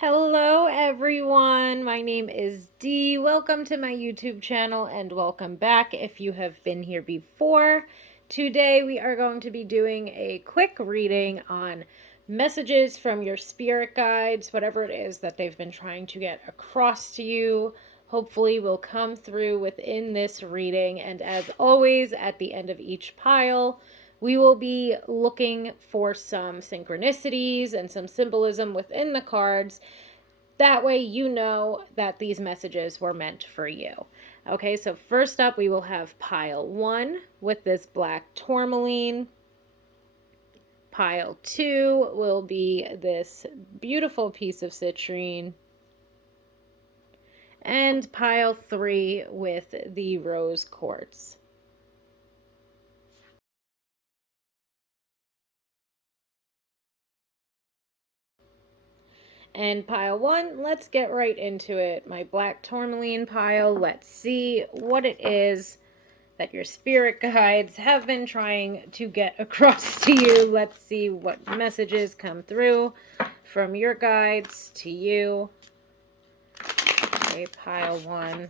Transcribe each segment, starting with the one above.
Hello everyone, my name is Dee. Welcome to my YouTube channel and welcome back if you have been here before. Today we are going to be doing a quick reading on messages from your spirit guides, whatever it is that they've been trying to get across to you. Hopefully will come through within this reading, and as always at the end of each pile we will be looking for some synchronicities and some symbolism within the cards. That way you know that these messages were meant for you. Okay, so first up we will have pile 1 with this black tourmaline. Pile 2 will be this beautiful piece of citrine. And pile 3 with the rose quartz. And pile 1, let's get right into it. My black tourmaline pile, let's see what it is that your spirit guides have been trying to get across to you. Let's see what messages come through from your guides to you. Okay, pile 1.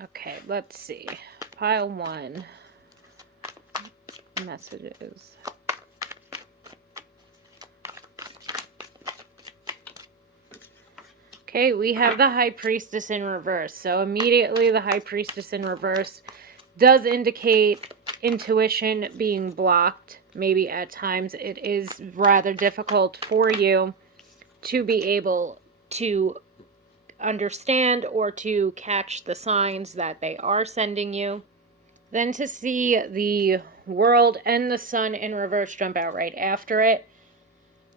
Okay, let's see. Pile 1. Messages. Okay, we have the High Priestess in reverse. So immediately the High Priestess in reverse does indicate intuition being blocked. Maybe at times it is rather difficult for you to be able to understand or to catch the signs that they are sending you. Then to see the World and the Sun in reverse jump out right after it,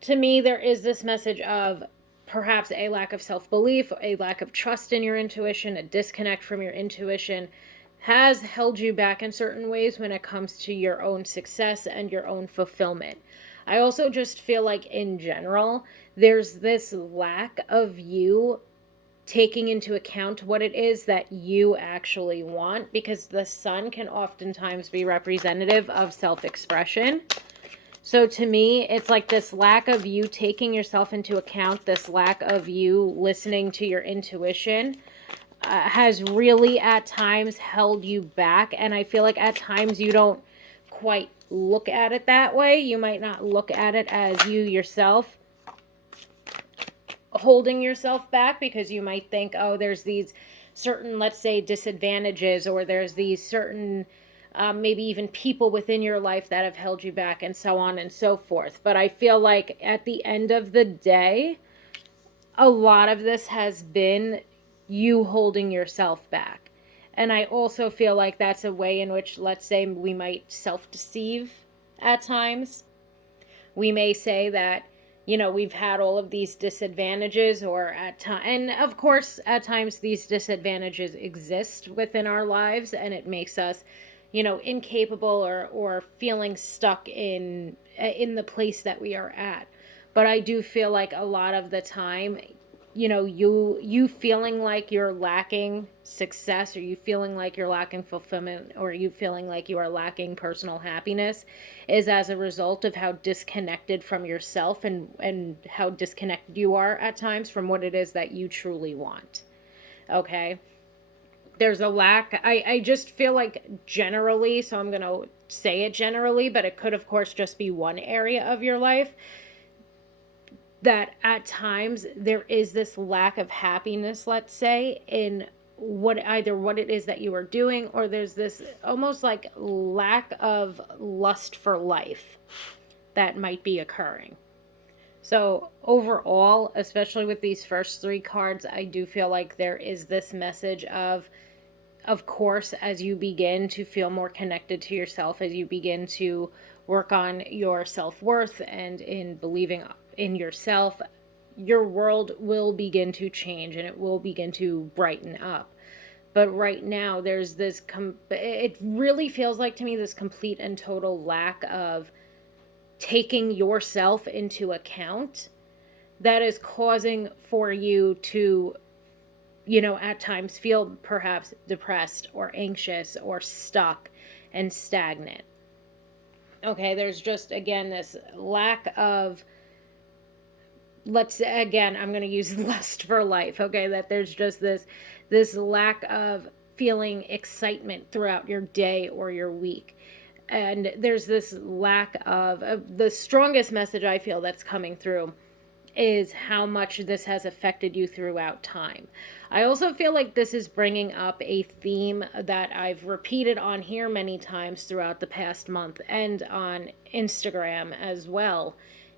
to me there is this message of perhaps a lack of self-belief, a lack of trust in your intuition, a disconnect from your intuition has held you back in certain ways when it comes to your own success and your own fulfillment. I also just feel like in general, there's this lack of you taking into account what it is that you actually want, because the sun can oftentimes be representative of self-expression. So to me, it's like this lack of you taking yourself into account, this lack of you listening to your intuition has really at times held you back. And I feel like at times you don't quite look at it that way. You might not look at it as you yourself holding yourself back, because you might think, oh, there's these certain, let's say, disadvantages, or there's these certain maybe even people within your life that have held you back, and so on and so forth. But I feel like at the end of the day, a lot of this has been you holding yourself back. And I also feel like that's a way in which, let's say, we might self-deceive at times. We may say that, you know, we've had all of these disadvantages, or at times, and of course at times these disadvantages exist within our lives, and it makes us, you know, incapable or feeling stuck in the place that we are at. But I do feel like a lot of the time, you know, you feeling like you're lacking success, or you feeling like you're lacking fulfillment, or you feeling like you are lacking personal happiness is as a result of how disconnected from yourself and how disconnected you are at times from what it is that you truly want. Okay, there's a lack. I just feel like generally, so I'm going to say it generally, but it could of course just be one area of your life, that at times there is this lack of happiness, let's say, in either what it is that you are doing, or there's this almost like lack of lust for life that might be occurring. So overall, especially with these first 3 cards, I do feel like there is this message of course, as you begin to feel more connected to yourself, as you begin to work on your self-worth and in believing in yourself, your world will begin to change and it will begin to brighten up. But right now there's this it really feels like to me this complete and total lack of taking yourself into account that is causing for you to at times feel perhaps depressed or anxious or stuck and stagnant. Okay, there's just, again, this lack of, again, I'm going to use lust for life. Okay, that there's just this lack of feeling excitement throughout your day or your week. And there's this lack of the strongest message I feel that's coming through is how much this has affected you throughout time. I also feel like this is bringing up a theme that I've repeated on here many times throughout the past month and on Instagram as well.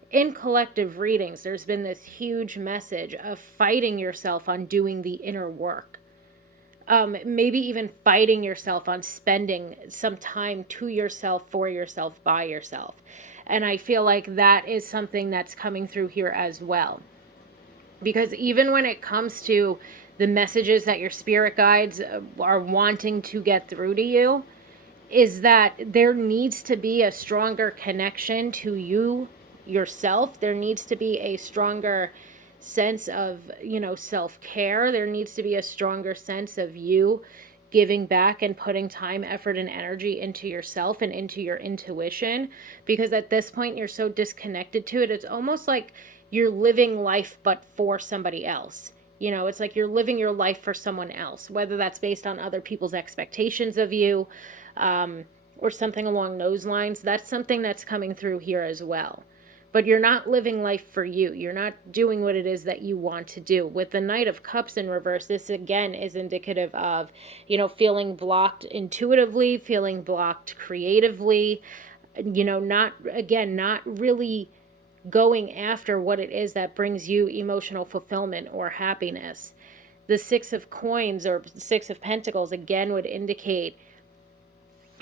In collective readings, there's been this huge message of fighting yourself on doing the inner work. Maybe even fighting yourself on spending some time to yourself, for yourself, by yourself. And I feel like that is something that's coming through here as well. Because even when it comes to the messages that your spirit guides are wanting to get through to you, is that there needs to be a stronger connection to you yourself. There needs to be a stronger sense of, self-care. There needs to be a stronger sense of you giving back and putting time, effort, and energy into yourself and into your intuition, because at this point you're so disconnected to it. It's almost like you're living life but for somebody else. It's like you're living your life for someone else, whether that's based on other people's expectations of you, or something along those lines. That's something that's coming through here as well. But you're not living life for you. You're not doing what it is that you want to do. With the Knight of Cups in reverse, this again is indicative of, feeling blocked intuitively, feeling blocked creatively, not really going after what it is that brings you emotional fulfillment or happiness. The Six of Coins or Six of Pentacles again would indicate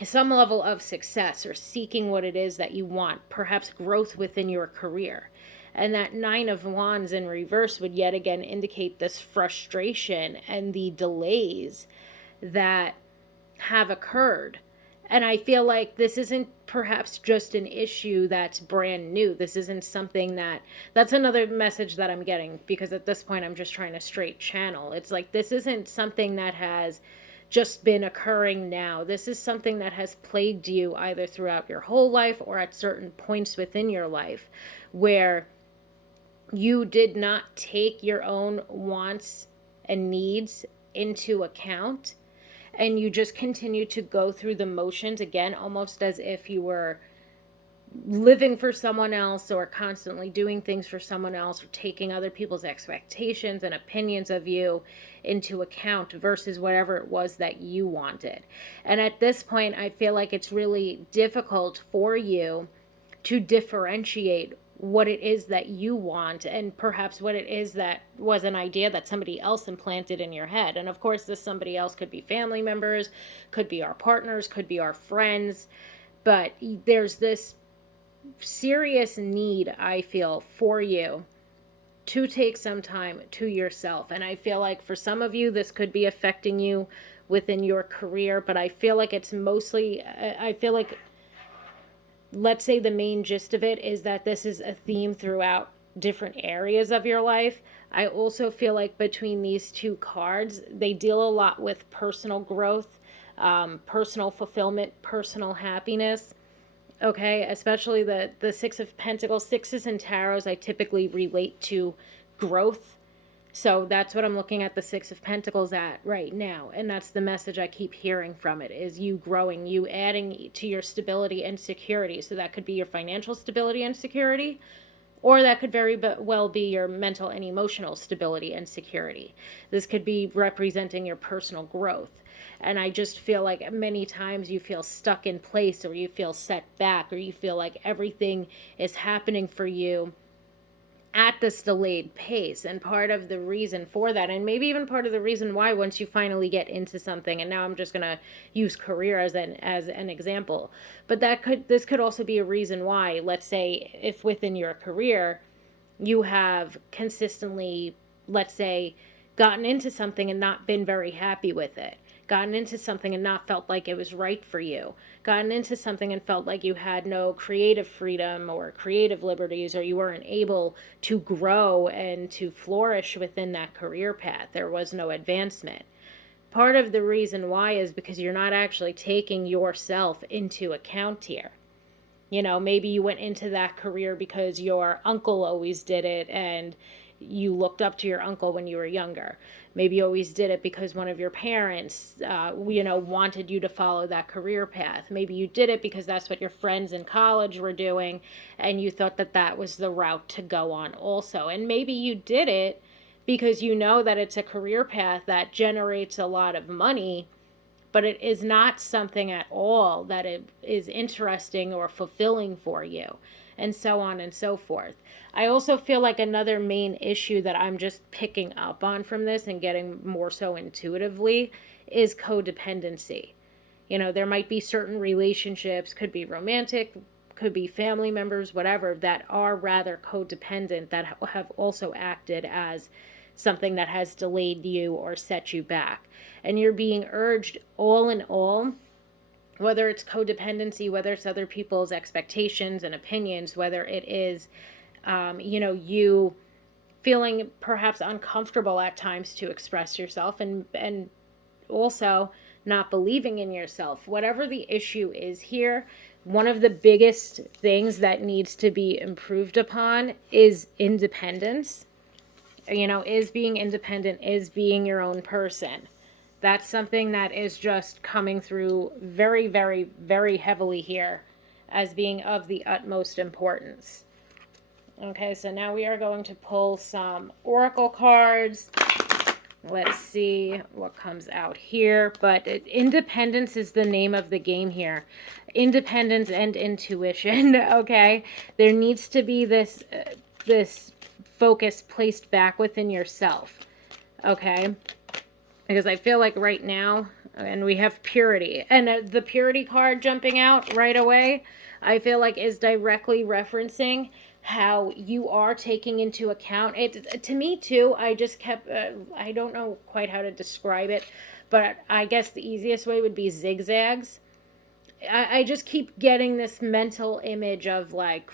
some level of success or seeking what it is that you want, perhaps growth within your career. And that Nine of Wands in reverse would yet again indicate this frustration and the delays that have occurred. And I feel like this isn't perhaps just an issue that's brand new. This isn't something that's another message that I'm getting, because at this point I'm just trying to straight channel. It's like this isn't something that has just been occurring now. This is something that has plagued you either throughout your whole life or at certain points within your life where you did not take your own wants and needs into account, and you just continue to go through the motions, again, almost as if you were living for someone else or constantly doing things for someone else or taking other people's expectations and opinions of you into account versus whatever it was that you wanted. And at this point, I feel like it's really difficult for you to differentiate what it is that you want and perhaps what it is that was an idea that somebody else implanted in your head. And of course, this somebody else could be family members, could be our partners, could be our friends. But there's this serious need, I feel, for you to take some time to yourself. And I feel like for some of you, this could be affecting you within your career, but I feel like it's mostly, let's say the main gist of it is that this is a theme throughout different areas of your life. I also feel like between these two cards, they deal a lot with personal growth, personal fulfillment, personal happiness. Okay, especially the Six of Pentacles. Sixes and tarots I typically relate to growth. So that's what I'm looking at the Six of Pentacles at right now. And that's the message I keep hearing from it, is you growing, you adding to your stability and security. So that could be your financial stability and security, or that could very well be your mental and emotional stability and security. This could be representing your personal growth. And I just feel like many times you feel stuck in place, or you feel set back, or you feel like everything is happening for you at this delayed pace. And part of the reason for that, and maybe even part of the reason why, once you finally get into something, and now I'm just going to use career as an example, but this could also be a reason why, let's say if within your career you have consistently, let's say, gotten into something and not been very happy with it. gotten into something and not felt like it was right for you, gotten into something and felt like you had no creative freedom or creative liberties, or you weren't able to grow and to flourish within that career path. There was no advancement. Part of the reason why is because you're not actually taking yourself into account here. You know, maybe you went into that career because your uncle always did it and you looked up to your uncle when you were younger. Maybe you always did it because one of your parents, wanted you to follow that career path. Maybe you did it because that's what your friends in college were doing and you thought that that was the route to go on also. And maybe you did it because you know that it's a career path that generates a lot of money, but it is not something at all that it is interesting or fulfilling for you, and so on and so forth. I also feel like another main issue that I'm just picking up on from this and getting more so intuitively is codependency. You know, there might be certain relationships, could be romantic, could be family members, whatever, that are rather codependent, that have also acted as something that has delayed you or set you back. And you're being urged, all in all, whether it's codependency, whether it's other people's expectations and opinions, whether it is, you feeling perhaps uncomfortable at times to express yourself, and also not believing in yourself. Whatever the issue is here, one of the biggest things that needs to be improved upon is independence. Is being independent, is being your own person. That's something that is just coming through very, very, very heavily here as being of the utmost importance. Okay, so now we are going to pull some oracle cards. Let's see what comes out here. But independence is the name of the game here. Independence and intuition, okay? There needs to be this focus placed back within yourself, okay? Because I feel like right now, and we have purity, and the purity card jumping out right away, I feel like is directly referencing how you are taking into account it. To me too, I just kept, I don't know quite how to describe it, but I guess the easiest way would be zigzags. I just keep getting this mental image of like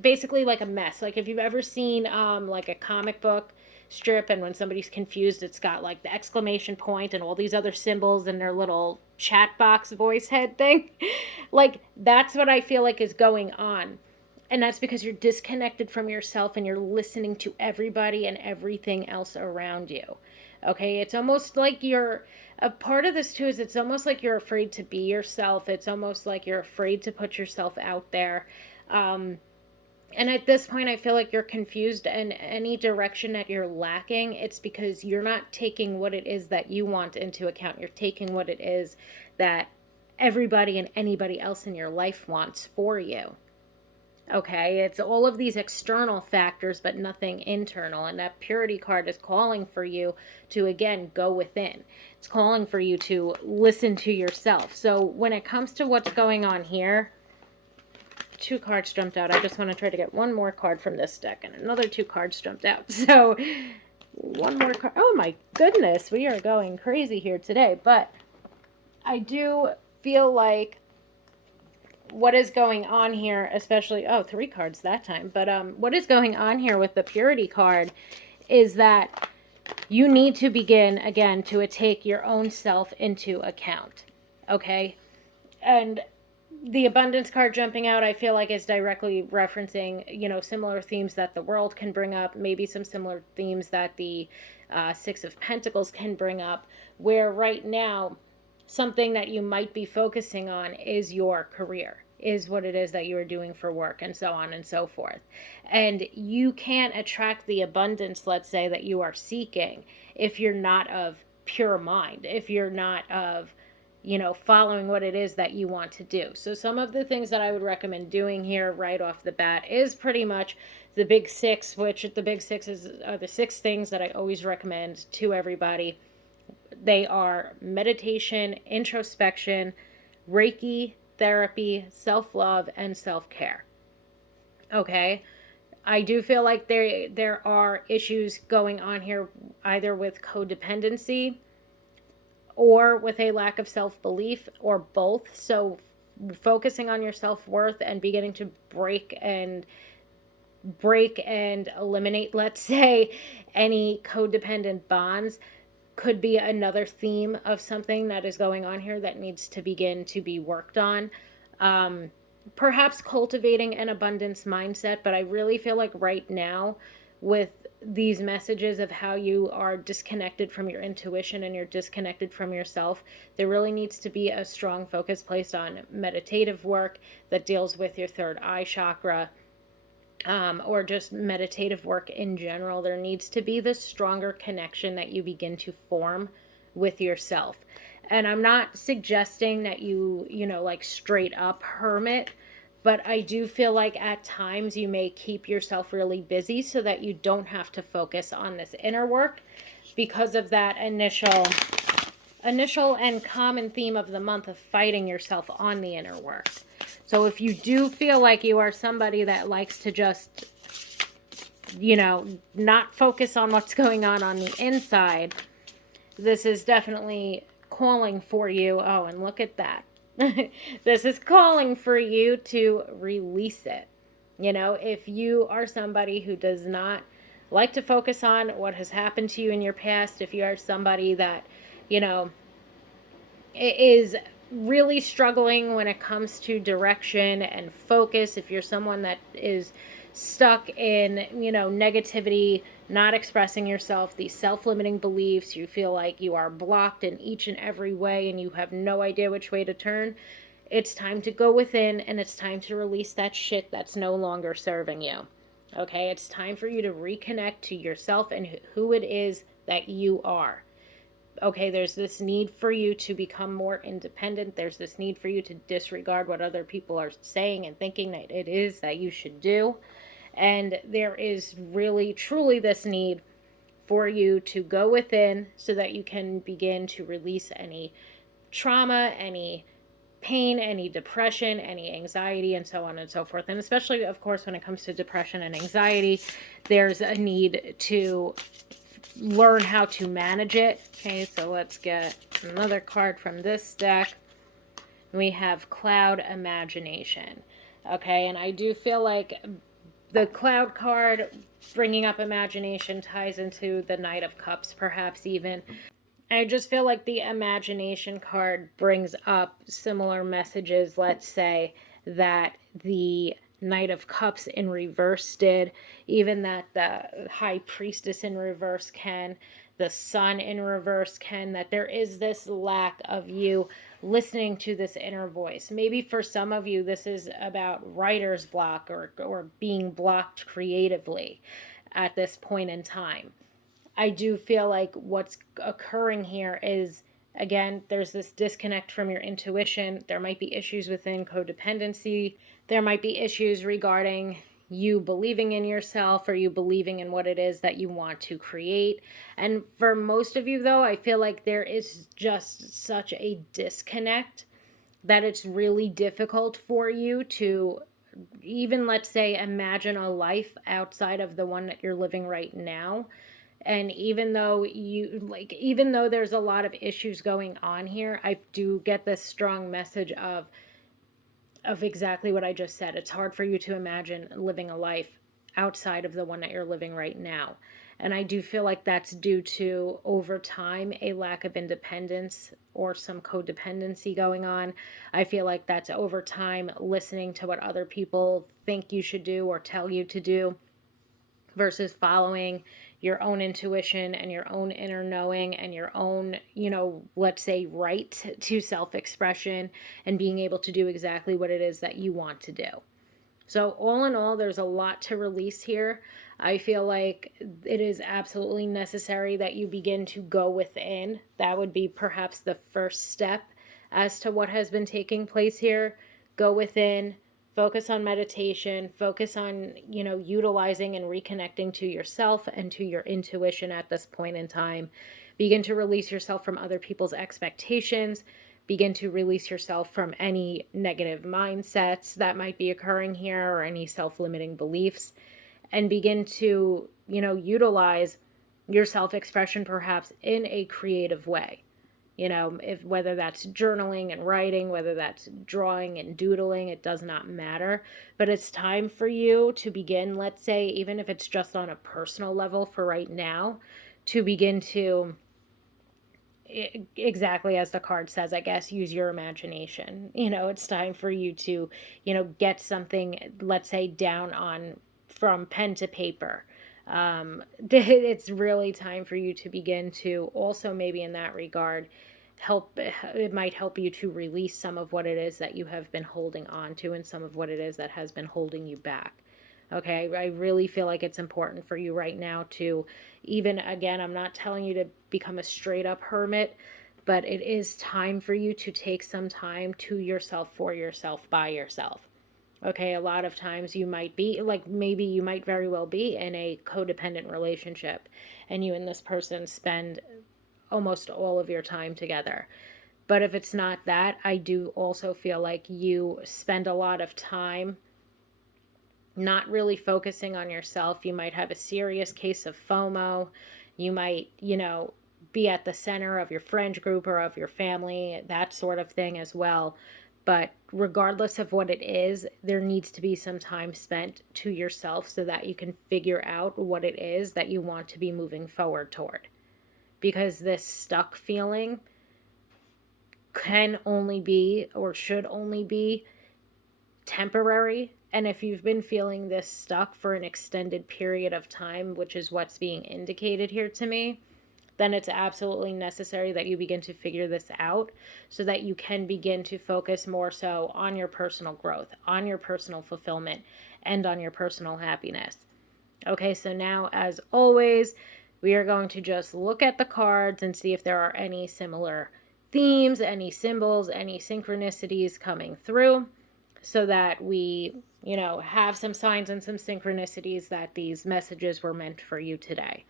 basically like a mess. Like if you've ever seen like a comic book strip, and when somebody's confused, it's got like the exclamation point and all these other symbols and their little chat box voice head thing. Like that's what I feel like is going on. And that's because you're disconnected from yourself and you're listening to everybody and everything else around you. Okay, it's almost like you're, a part of this too is it's almost like you're afraid to be yourself. It's almost like you're afraid to put yourself out there. And at this point, I feel like you're confused, and any direction that you're lacking, it's because you're not taking what it is that you want into account. You're taking what it is that everybody and anybody else in your life wants for you. Okay, it's all of these external factors, but nothing internal. And that purity card is calling for you to, again, go within. It's calling for you to listen to yourself. So when it comes to what's going on here, two cards jumped out. I just want to try to get one more card from this deck, and another two cards jumped out. So one more card. Oh my goodness, we are going crazy here today. But I do feel like what is going on here, especially, three cards that time, but what is going on here with the purity card is that you need to begin again to take your own self into account. Okay, and the abundance card jumping out, I feel like, is directly referencing, similar themes that the world can bring up, maybe some similar themes that the Six of Pentacles can bring up, where right now, something that you might be focusing on is your career, is what it is that you are doing for work, and so on and so forth. And you can't attract the abundance, let's say, that you are seeking if you're not of pure mind, if you're not of following what it is that you want to do. So some of the things that I would recommend doing here right off the bat is pretty much the big six, which the big six are the six things that I always recommend to everybody. They are meditation, introspection, Reiki, therapy, self-love, and self-care. Okay? I do feel like there are issues going on here, either with codependency, or with a lack of self-belief, or both. So focusing on your self-worth and beginning to break and eliminate, let's say, any codependent bonds could be another theme of something that is going on here that needs to begin to be worked on. Um, Perhaps cultivating an abundance mindset, but I really feel like right now, with these messages of how you are disconnected from your intuition and you're disconnected from yourself, there really needs to be a strong focus placed on meditative work that deals with your third eye chakra, or just meditative work in general. There needs to be this stronger connection that you begin to form with yourself. And I'm not suggesting that like straight up hermit, but I do feel like at times you may keep yourself really busy so that you don't have to focus on this inner work because of that initial and common theme of the month of fighting yourself on the inner work. So if you do feel like you are somebody that likes to just, not focus on what's going on the inside, this is definitely calling for you. Oh, and look at that. This is calling for you to release it. If you are somebody who does not like to focus on what has happened to you in your past, if you are somebody that, is really struggling when it comes to direction and focus, if you're someone that is stuck in, negativity, not expressing yourself, these self-limiting beliefs, you feel like you are blocked in each and every way and you have no idea which way to turn, it's time to go within and it's time to release that shit that's no longer serving you. Okay, it's time for you to reconnect to yourself and who it is that you are. Okay, there's this need for you to become more independent. There's this need for you to disregard what other people are saying and thinking that it is that you should do. And there is really, truly this need for you to go within so that you can begin to release any trauma, any pain, any depression, any anxiety, and so on and so forth. And especially, of course, when it comes to depression and anxiety, there's a need to learn how to manage it. Okay, so let's get another card from this deck. We have Cloud Imagination. Okay, and I do feel like the Cloud card bringing up imagination ties into the Knight of Cups, perhaps even. I just feel like the Imagination card brings up similar messages, let's say, that the Knight of Cups in reverse did, even that the High Priestess in reverse can, the Sun in reverse can, that there is this lack of you listening to this inner voice. Maybe for some of you, this is about writer's block or being blocked creatively at this point in time. I do feel like what's occurring here is, again, there's this disconnect from your intuition. There might be issues within codependency. There might be issues regarding you believing in yourself or you believing in what it is that you want to create. And for most of you, though, I feel like there is just such a disconnect that it's really difficult for you to even, let's say, imagine a life outside of the one that you're living right now. And even though there's a lot of issues going on here, I do get this strong message of exactly what I just said. It's hard for you to imagine living a life outside of the one that you're living right now. And I do feel like that's due to, over time, a lack of independence or some codependency going on. I feel like that's over time listening to what other people think you should do or tell you to do versus following your own intuition and your own inner knowing and your own, let's say, right to self-expression and being able to do exactly what it is that you want to do. So all in all, there's a lot to release here. I feel like it is absolutely necessary that you begin to go within. That would be perhaps the first step as to what has been taking place here. Go within, focus on meditation, focus on, utilizing and reconnecting to yourself and to your intuition at this point in time. Begin to release yourself from other people's expectations. Begin to release yourself from any negative mindsets that might be occurring here or any self-limiting beliefs, and begin to, utilize your self-expression perhaps in a creative way. if whether that's journaling and writing, whether that's drawing and doodling, it does not matter. But it's time for you to begin, let's say, even if it's just on a personal level for right now, to begin to, exactly as the card says, I guess, use your imagination. It's time for you to, get something, let's say, down on from pen to paper. It's really time for you to begin to also, maybe in that regard, it might help you to release some of what it is that you have been holding on to and some of what it is that has been holding you back. Okay, I really feel like it's important for you right now to, even again, I'm not telling you to become a straight up hermit, but it is time for you to take some time to yourself, for yourself, by yourself. Okay, a lot of times you might be like, maybe you might very well be in a codependent relationship and you and this person spend almost all of your time together. But if it's not that, I do also feel like you spend a lot of time not really focusing on yourself. You might have a serious case of FOMO. You might, be at the center of your friend group or of your family, that sort of thing as well. But regardless of what it is, there needs to be some time spent to yourself so that you can figure out what it is that you want to be moving forward toward. Because this stuck feeling can only be, or should only be, temporary. And if you've been feeling this stuck for an extended period of time, which is what's being indicated here to me, then it's absolutely necessary that you begin to figure this out so that you can begin to focus more so on your personal growth, on your personal fulfillment, and on your personal happiness. Okay, so now, as always, we are going to just look at the cards and see if there are any similar themes, any symbols, any synchronicities coming through, so that we, have some signs and some synchronicities that these messages were meant for you today.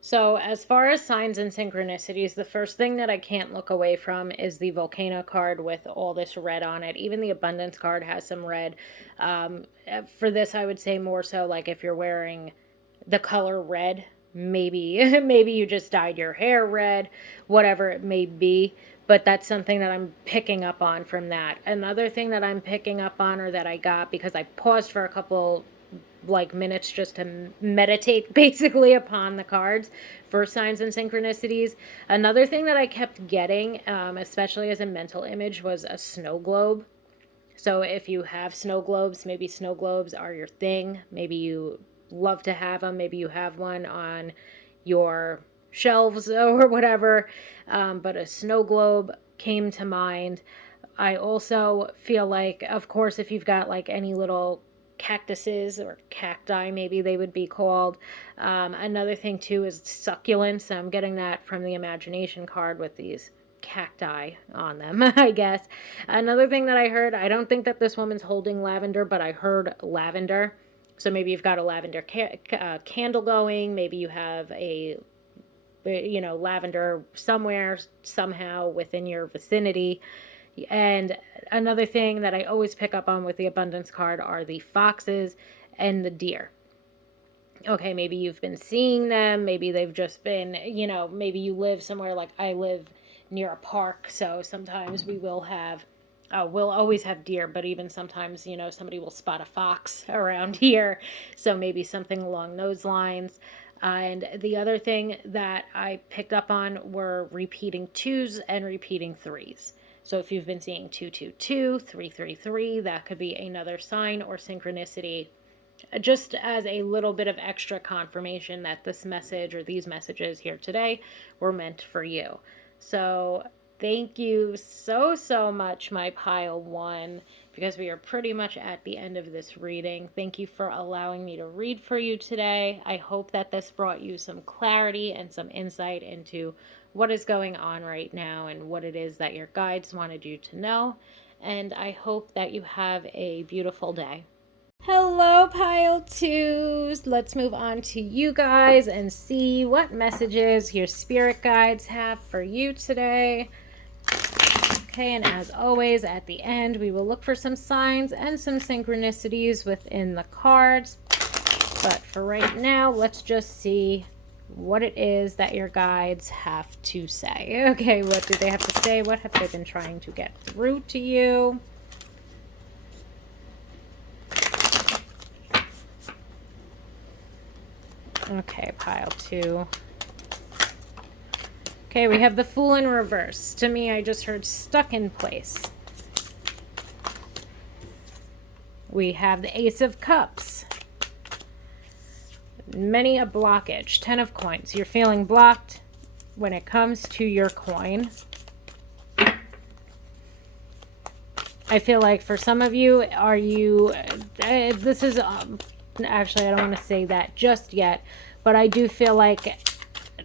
So, as far as signs and synchronicities, the first thing that I can't look away from is the volcano card with all this red on it. Even the abundance card has some red. For this, I would say more so like if you're wearing the color red, maybe maybe you just dyed your hair red, whatever it may be. But that's something that I'm picking up on from that. Another thing that I'm picking up on, or that I got because I paused for a couple minutes just to meditate basically upon the cards for signs and synchronicities. Another thing that I kept getting, especially as a mental image, was a snow globe. So if you have snow globes, maybe snow globes are your thing. Maybe you love to have them. Maybe you have one on your shelves or whatever. But a snow globe came to mind. I also feel like, of course, if you've got any little cactuses or cacti, maybe they would be called. Another thing too is succulents. I'm getting that from the imagination card with these cacti on them, I guess. Another thing that I heard, I don't think that this woman's holding lavender, but I heard lavender. So maybe you've got a lavender candle going. Maybe you have a lavender somewhere, somehow within your vicinity. And another thing that I always pick up on with the abundance card are the foxes and the deer. Okay, maybe you've been seeing them. Maybe they've just been, maybe you live somewhere, like I live near a park. So sometimes we'll always have deer, but even sometimes, somebody will spot a fox around here. So maybe something along those lines. And the other thing that I picked up on were repeating twos and repeating threes. So if you've been seeing 222, 333, that could be another sign or synchronicity, just as a little bit of extra confirmation that this message or these messages here today were meant for you. So thank you so, so much, my pile one, because we are pretty much at the end of this reading. Thank you for allowing me to read for you today. I hope that this brought you some clarity and some insight into what is going on right now and what it is that your guides wanted you to know. And I hope that you have a beautiful day. Hello, pile twos. Let's move on to you guys and see what messages your spirit guides have for you today. Okay, and as always, at the end, we will look for some signs and some synchronicities within the cards. But for right now, let's just see what it is that your guides have to say. Okay, what do they have to say? What have they been trying to get through to you? Okay, pile 2. Okay, we have the Fool in reverse. To me, I just heard stuck in place. We have the Ace of Cups. Many a blockage. 10 of Coins. You're feeling blocked when it comes to your coin. I feel like for some of you, this is, actually, I don't want to say that just yet, but I do feel like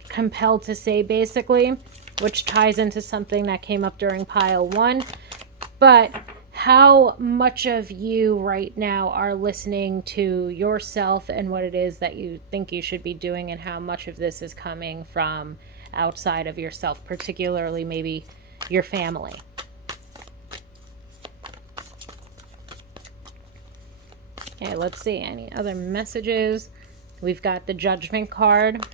compelled to say basically, which ties into something that came up during pile 1, but how much of you right now are listening to yourself and what it is that you think you should be doing, and how much of this is coming from outside of yourself, particularly maybe your family. Okay, let's see any other messages. We've got the Judgment card.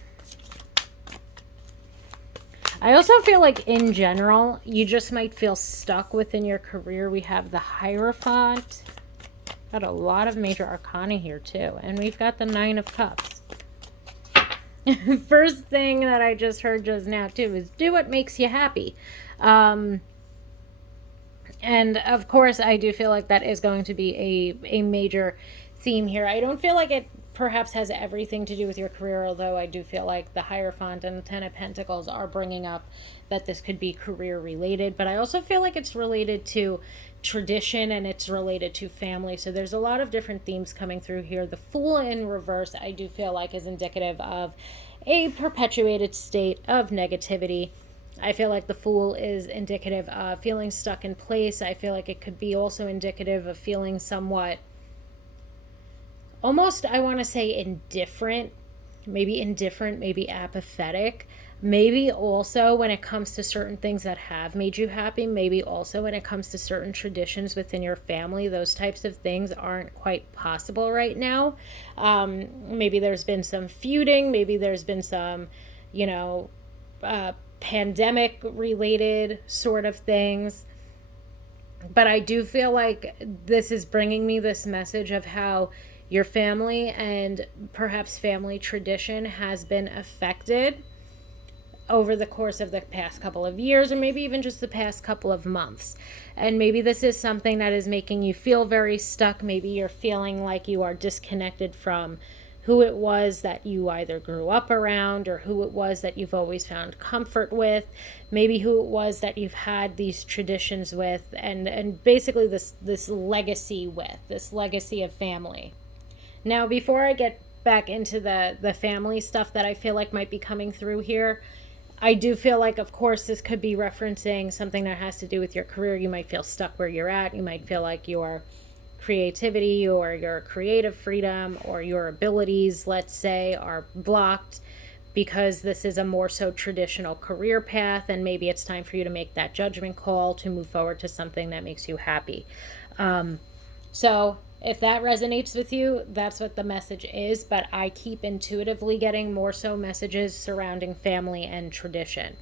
I also feel like in general, you just might feel stuck within your career. We have the Hierophant. Got a lot of major arcana here too. And we've got the Nine of Cups. First thing that I just heard just now too is do what makes you happy. And of course, I do feel like that is going to be a major theme here. I don't feel like it perhaps has everything to do with your career, although I do feel like the Hierophant and the Ten of Pentacles are bringing up that this could be career related, but I also feel like it's related to tradition and it's related to family. So there's a lot of different themes coming through here. The Fool in reverse, I do feel like, is indicative of a perpetuated state of negativity. I feel like the Fool is indicative of feeling stuck in place. I feel like it could be also indicative of feeling somewhat, almost, I want to say indifferent, maybe apathetic. Maybe also when it comes to certain things that have made you happy, maybe also when it comes to certain traditions within your family, those types of things aren't quite possible right now. Maybe there's been some feuding, maybe there's been some, pandemic related sort of things. But I do feel like this is bringing me this message of how your family and perhaps family tradition has been affected over the course of the past couple of years, or maybe even just the past couple of months. And maybe this is something that is making you feel very stuck. Maybe you're feeling like you are disconnected from who it was that you either grew up around, or who it was that you've always found comfort with, maybe who it was that you've had these traditions with, and basically this legacy of family. Now, before I get back into the family stuff that I feel like might be coming through here, I do feel like, of course, this could be referencing something that has to do with your career. You might feel stuck where you're at. You might feel like your creativity or your creative freedom or your abilities, let's say, are blocked because this is a more so traditional career path, and maybe it's time for you to make that judgment call to move forward to something that makes you happy. So if that resonates with you, that's what the message is, but I keep intuitively getting more so messages surrounding family and tradition.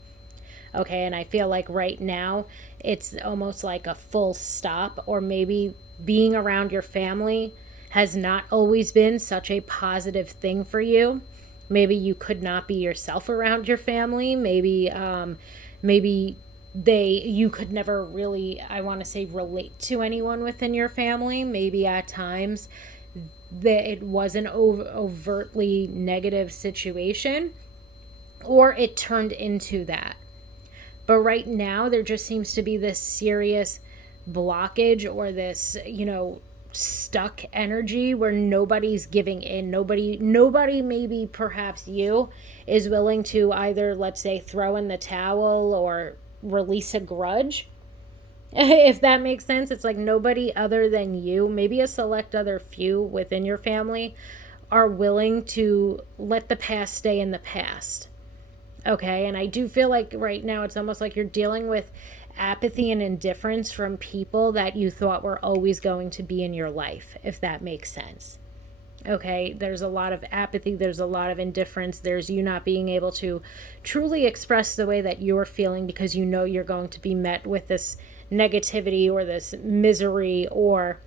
Okay, and I feel like right now it's almost like a full stop, or maybe being around your family has not always been such a positive thing for you. Maybe you could not be yourself around your family. Maybe you could never really, I want to say, relate to anyone within your family. Maybe at times that it was an overtly negative situation, or it turned into that. But right now there just seems to be this serious blockage, or this, stuck energy where nobody's giving in. Nobody, maybe perhaps you, is willing to either, let's say, throw in the towel or release a grudge, if that makes sense. It's like nobody other than you, maybe a select other few within your family, are willing to let the past stay in the past. Okay, and I do feel like right now it's almost like you're dealing with apathy and indifference from people that you thought were always going to be in your life, if that makes sense. Okay, there's a lot of apathy, there's a lot of indifference, there's you not being able to truly express the way that you're feeling because you know you're going to be met with this negativity or this misery, or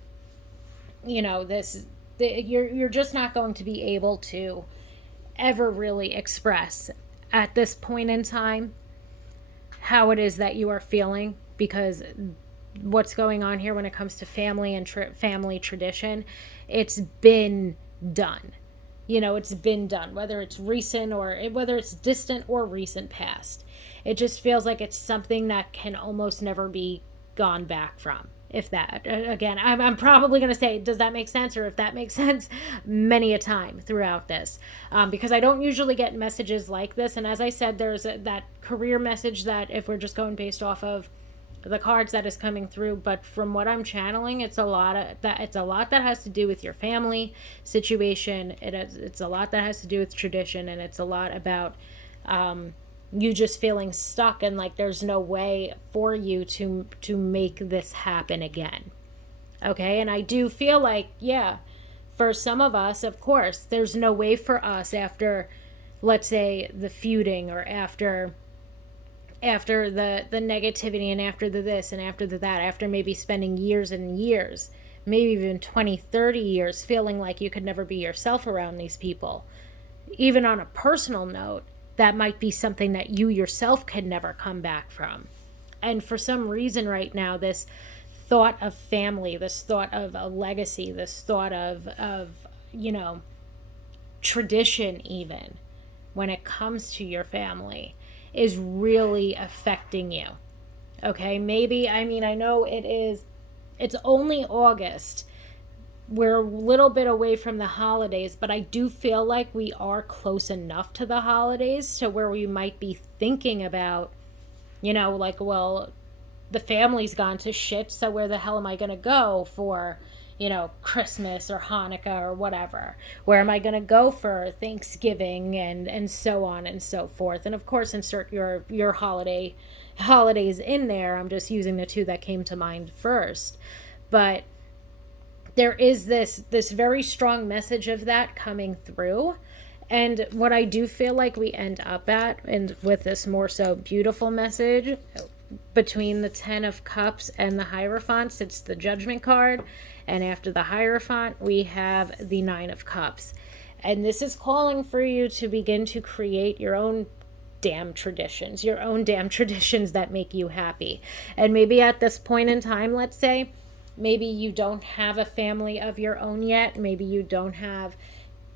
this, you're just not going to be able to ever really express at this point in time how it is that you are feeling, because what's going on here when it comes to family and family tradition, it's been done. It's been done, whether it's recent or whether it's distant or recent past. It just feels like it's something that can almost never be gone back from. If that, again, I'm probably going to say, does that make sense? Or if that makes sense, many a time throughout this. Because I don't usually get messages like this. And as I said, there's that career message that, if we're just going based off of the cards that is coming through, but from what I'm channeling, it's a lot that has to do with your family situation. It's a lot that has to do with tradition, and it's a lot about you just feeling stuck and like there's no way for you to make this happen again. Okay, and I do feel like, yeah, for some of us, of course, there's no way for us after, let's say, the feuding, or after the negativity, and after the this and after the that, after maybe spending years and years, maybe even 20, 30 years feeling like you could never be yourself around these people. Even on a personal note, that might be something that you yourself can never come back from. And for some reason right now, this thought of family, this thought of a legacy, this thought of tradition, even when it comes to your family, is really affecting you. Okay, maybe, I know it's only August. We're a little bit away from the holidays, but I do feel like we are close enough to the holidays to where we might be thinking about, like, well, the family's gone to shit, so where the hell am I going to go for, Christmas or Hanukkah or whatever? Where am I going to go for Thanksgiving, and so on and so forth? And of course, insert your holidays in there. I'm just using the two that came to mind first. But there is this very strong message of that coming through. And what I do feel like we end up at, and with this more so beautiful message, between the 10 of Cups and the Hierophant, it's the Judgment card. And after the Hierophant, we have the 9 of Cups. And this is calling for you to begin to create your own damn traditions that make you happy. And maybe at this point in time, let's say, maybe you don't have a family of your own yet. Maybe you don't have,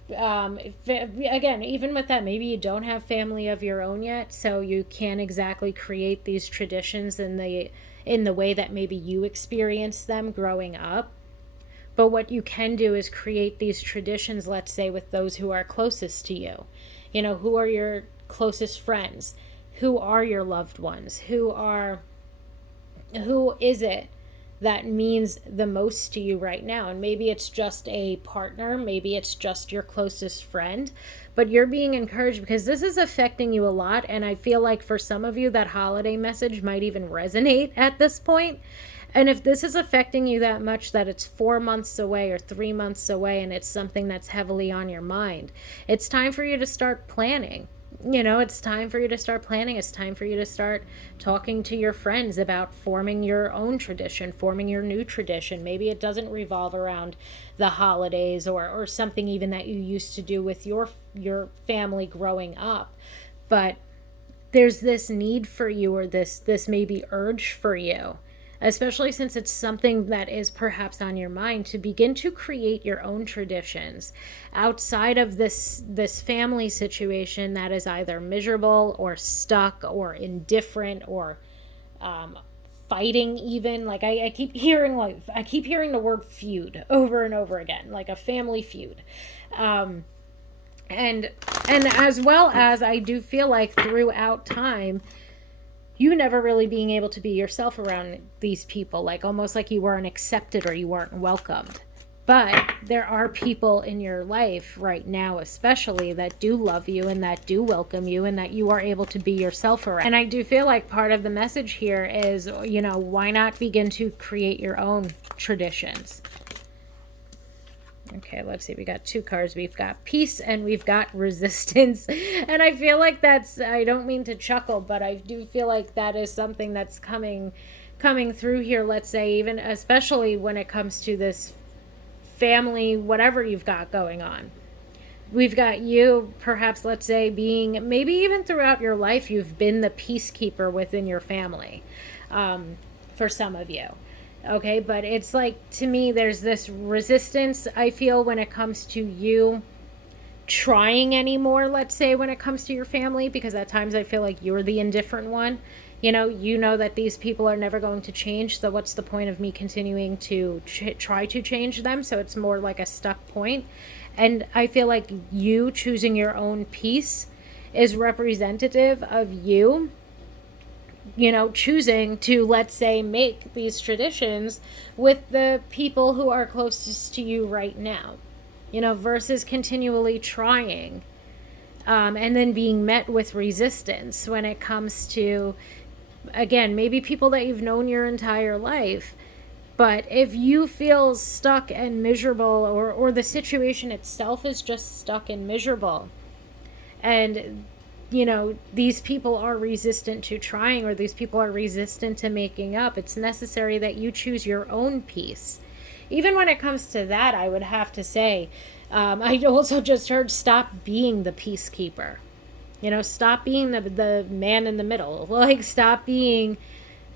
again, even with that, maybe you don't have family of your own yet, so you can't exactly create these traditions in the way that maybe you experienced them growing up. But what you can do is create these traditions, let's say, with those who are closest to you. Who are your closest friends? Who are your loved ones? Who is it that means the most to you right now? And maybe it's just a partner, maybe it's just your closest friend, but you're being encouraged because this is affecting you a lot. And I feel like for some of you, that holiday message might even resonate at this point. And if this is affecting you that much, that it's 4 months away or 3 months away, and it's something that's heavily on your mind, it's time for you to start planning. It's time for you to start planning. It's time for you to start talking to your friends about forming your own tradition, forming your new tradition. Maybe it doesn't revolve around the holidays, or something even that you used to do with your family growing up. But there's this need for you, or this maybe urge for you, especially since it's something that is perhaps on your mind, to begin to create your own traditions outside of this family situation that is either miserable or stuck or indifferent or fighting even. Like I keep hearing the word feud over and over again, like a family feud. And as well as I do feel like throughout time, you never really being able to be yourself around these people, like almost like you weren't accepted or you weren't welcomed. But there are people in your life right now, especially, that do love you and that do welcome you and that you are able to be yourself around. And I do feel like part of the message here is, why not begin to create your own traditions? Okay, let's see. We got two cards. We've got peace and we've got resistance. And I feel like that's, I don't mean to chuckle, but I do feel like that is something that's coming through here, let's say, even especially when it comes to this family, whatever you've got going on. We've got you, perhaps, let's say, being, maybe even throughout your life, you've been the peacekeeper within your family, for some of you. Okay, but it's like, to me, there's this resistance, I feel, when it comes to you trying anymore, let's say, when it comes to your family, because at times I feel like you're the indifferent one. You know that these people are never going to change, so what's the point of me continuing to try to change them? So it's more like a stuck point. And I feel like you choosing your own peace is representative of you, choosing to, let's say, make these traditions with the people who are closest to you right now, versus continually trying, and then being met with resistance when it comes to, again, maybe people that you've known your entire life. But if you feel stuck and miserable, or the situation itself is just stuck and miserable, and these people are resistant to trying, or these people are resistant to making up, it's necessary that you choose your own peace. Even when it comes to that, I would have to say, I also just heard, stop being the peacekeeper. Stop being the man in the middle. Like, stop being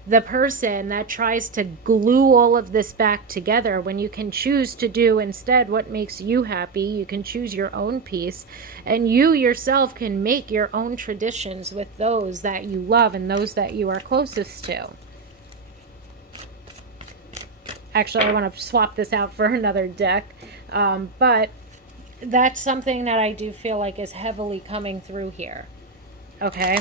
the person that tries to glue all of this back together, when you can choose to do instead what makes you happy. You can choose your own peace, and you yourself can make your own traditions with those that you love and those that you are closest to. Actually, I want to swap this out for another deck, but that's something that I do feel like is heavily coming through here. Okay.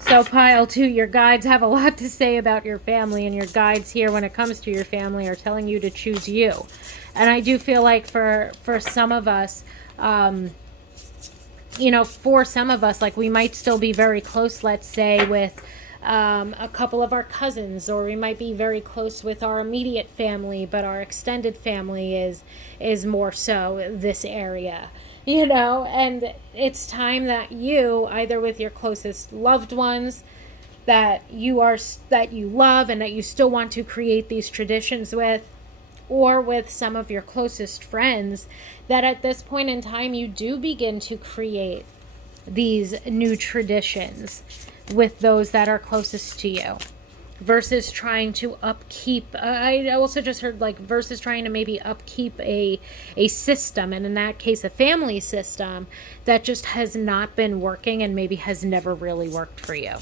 So pile 2, your guides have a lot to say about your family, and your guides here when it comes to your family are telling you to choose you. And I do feel like for some of us, for some of us, like, we might still be very close, let's say, with a couple of our cousins, or we might be very close with our immediate family, but our extended family is more so this area. And it's time that you, either with your closest loved ones that you love and that you still want to create these traditions with, or with some of your closest friends, that at this point in time you do begin to create these new traditions with those that are closest to you, versus trying to upkeep, I also just heard, like, versus trying to maybe upkeep a system, and in that case a family system that just has not been working and maybe has never really worked for you.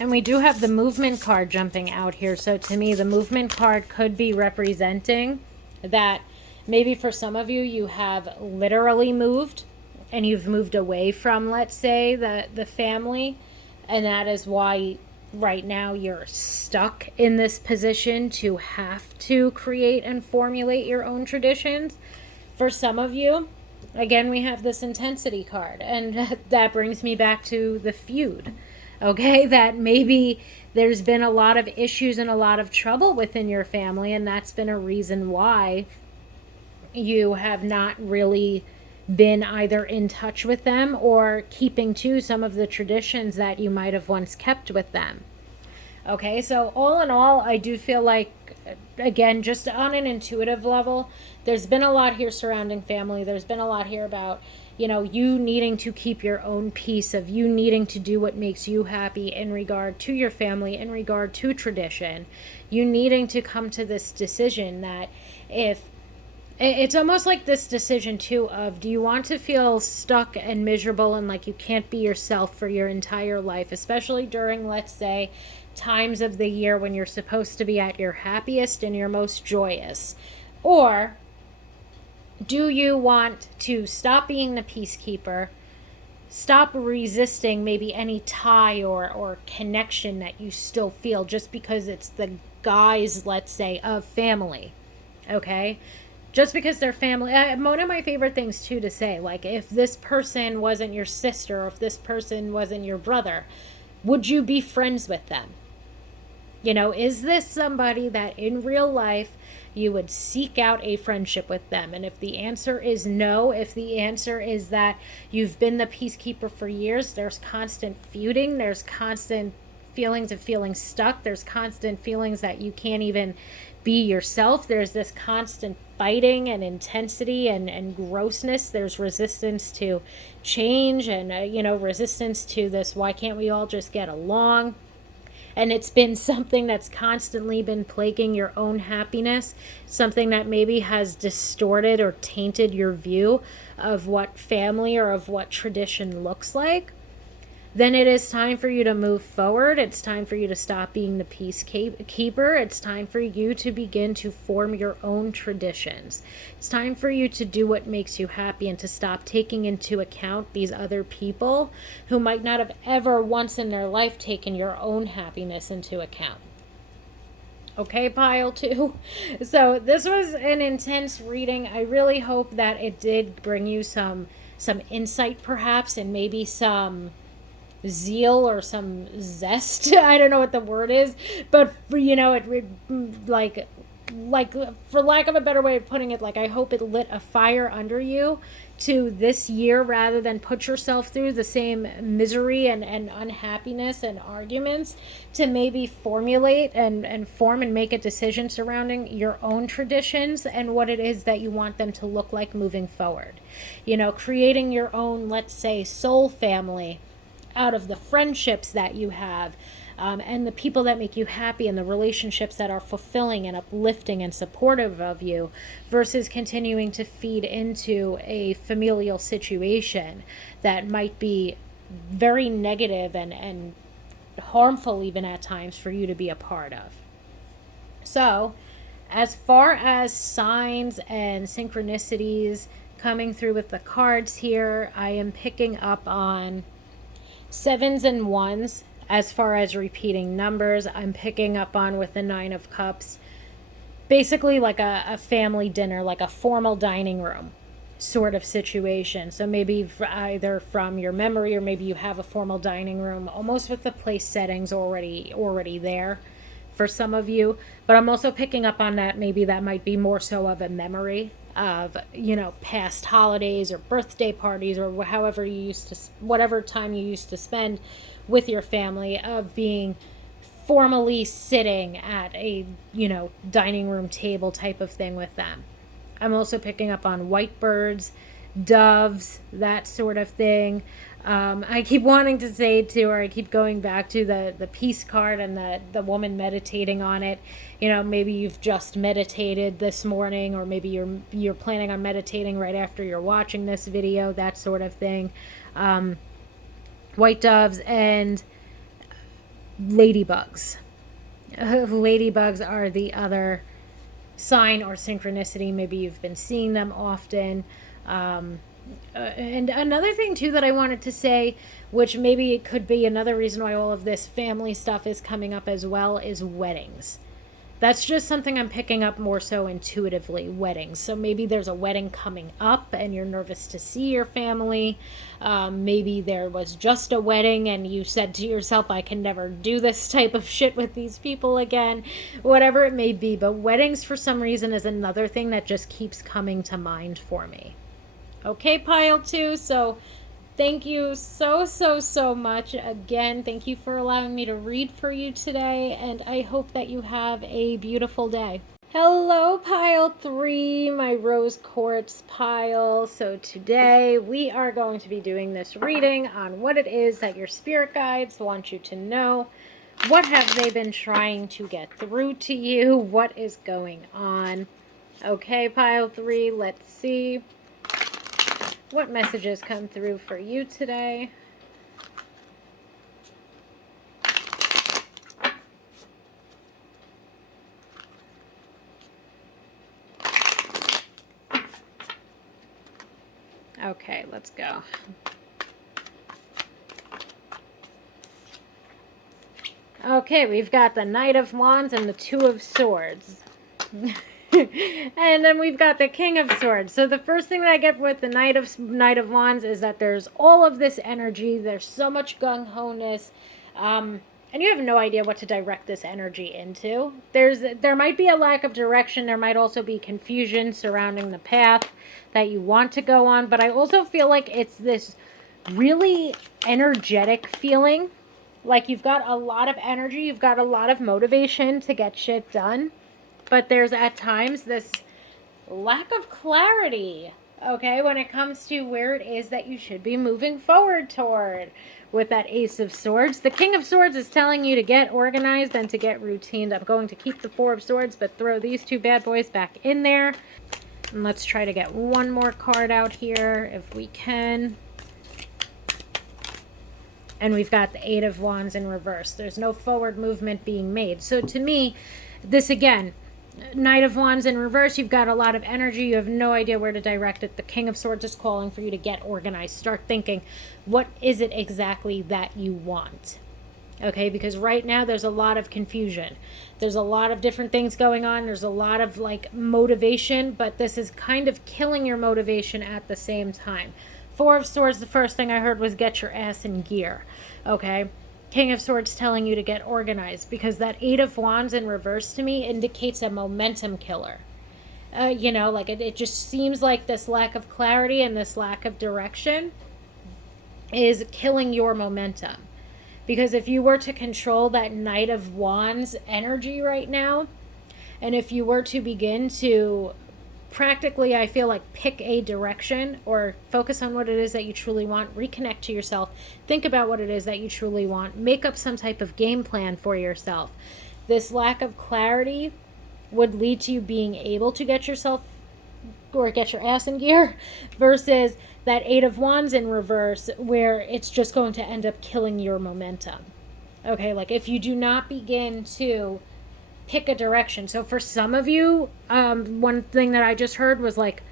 And we do have the movement card jumping out here. So to me, the movement card could be representing that maybe for some of you, you have literally moved, and you've moved away from, let's say, the family, and that is why right now you're stuck in this position to have to create and formulate your own traditions. For some of you, again, we have this intensity card, and that brings me back to the feud. Okay, that maybe there's been a lot of issues and a lot of trouble within your family, and that's been a reason why you have not really been either in touch with them or keeping to some of the traditions that you might have once kept with them. Okay, so all in all, I do feel like, again, just on an intuitive level, there's been a lot here surrounding family. There's been a lot here about, you needing to keep your own peace, of you needing to do what makes you happy in regard to your family, in regard to tradition. You needing to come to this decision that if it's almost like this decision too of, do you want to feel stuck and miserable and like you can't be yourself for your entire life, especially during, let's say, times of the year when you're supposed to be at your happiest and your most joyous? Or do you want to stop being the peacekeeper, stop resisting maybe any tie or connection that you still feel just because it's the guise, let's say, of family? Okay, just because they're family. One of my favorite things too to say, like, if this person wasn't your sister, or if this person wasn't your brother, would you be friends with them? Is this somebody that in real life you would seek out a friendship with them. And if the answer is no, if the answer is that you've been the peacekeeper for years, there's constant feuding, there's constant feelings of feeling stuck, there's constant feelings that you can't even be yourself, there's this constant fighting and intensity and grossness, there's resistance to change and resistance to this, why can't we all just get along? And it's been something that's constantly been plaguing your own happiness, something that maybe has distorted or tainted your view of what family or of what tradition looks like, then it is time for you to move forward. It's time for you to stop being the peacekeeper. It's time for you to begin to form your own traditions. It's time for you to do what makes you happy and to stop taking into account these other people who might not have ever once in their life taken your own happiness into account. Okay, pile 2. So this was an intense reading. I really hope that it did bring you some insight perhaps, and maybe some zeal or some zest. I don't know what the word is, but it like for lack of a better way of putting it, like I hope it lit a fire under you to this year, rather than put yourself through the same misery and unhappiness and arguments, to maybe formulate and form and make a decision surrounding your own traditions and what it is that you want them to look like moving forward. Creating your own, let's say, soul family out of the friendships that you have, and the people that make you happy and the relationships that are fulfilling and uplifting and supportive of you, versus continuing to feed into a familial situation that might be very negative and harmful even at times for you to be a part of. So, as far as signs and synchronicities coming through with the cards here, I am picking up on 7s and 1s. As far as repeating numbers, I'm picking up on, with the 9 of Cups, basically like a family dinner, like a formal dining room sort of situation. So maybe either from your memory, or maybe you have a formal dining room almost with the place settings already there for some of you. But I'm also picking up on that maybe that might be more so of a memory of past holidays or birthday parties, or however you used to, whatever time you used to spend with your family, of being formally sitting at a dining room table type of thing with them. I'm also picking up on white birds, doves, that sort of thing. I keep wanting to say too, or I keep going back to the peace card and the woman meditating on it. Maybe you've just meditated this morning, or maybe you're planning on meditating right after you're watching this video, that sort of thing. White doves and ladybugs. Ladybugs are the other sign or synchronicity. Maybe you've been seeing them often. And another thing too that I wanted to say, which maybe it could be another reason why all of this family stuff is coming up as well, is weddings. That's just something I'm picking up more so intuitively, weddings. So maybe there's a wedding coming up and you're nervous to see your family. Maybe there was just a wedding and you said to yourself, I can never do this type of shit with these people again. Whatever it may be. But weddings, for some reason, is another thing that just keeps coming to mind for me. Okay, pile 2. So thank you so much. Again, thank you for allowing me to read for you today, and I hope that you have a beautiful day. Hello, pile 3, my rose quartz pile. So today we are going to be doing this reading on what it is that your spirit guides want you to know. What have they been trying to get through to you? What is going on? Okay, pile 3, let's see what messages come through for you today. Okay, let's go. Okay, we've got the Knight of Wands and the Two of Swords. And then we've got the King of Swords. So the first thing that I get with the Knight of Wands is that there's all of this energy. There's so much gung-ho-ness. and you have no idea what to direct this energy into. There might be a lack of direction. There might also be confusion surrounding the path that you want to go on. But I also feel like it's this really energetic feeling. Like you've got a lot of energy. You've got a lot of motivation to get shit done. But there's at times this lack of clarity, okay, when it comes to where it is that you should be moving forward toward. With that Ace of Swords, the King of Swords is telling you to get organized and to get routine. I'm going to keep the Four of Swords, but throw these two bad boys back in there. And let's try to get one more card out here if we can. And we've got the Eight of Wands in reverse. There's no forward movement being made. So to me, this again, Knight of Wands in reverse, you've got a lot of energy. You have no idea where to direct it. The King of Swords is calling for you to get organized. Start thinking, what is it exactly that you want? Okay, because right now there's a lot of confusion. There's a lot of different things going on. There's a lot of like motivation, but this is kind of killing your motivation at the same time. Four of Swords, the first thing I heard was get your ass in gear. Okay. King of Swords telling you to get organized, because that Eight of Wands in reverse to me indicates a momentum killer. Like it just seems like this lack of clarity and this lack of direction is killing your momentum. Because if you were to control that Knight of Wands energy right now, and if you were to begin to practically, I feel like, pick a direction or focus on what it is that you truly want, reconnect to yourself, think about what it is that you truly want, make up some type of game plan for yourself. This lack of clarity would lead to you being able to get yourself or get your ass in gear versus that Eight of Wands in reverse where it's just going to end up killing your momentum. Okay, like if you do not begin to pick a direction. So for some of you, one thing that I just heard was like,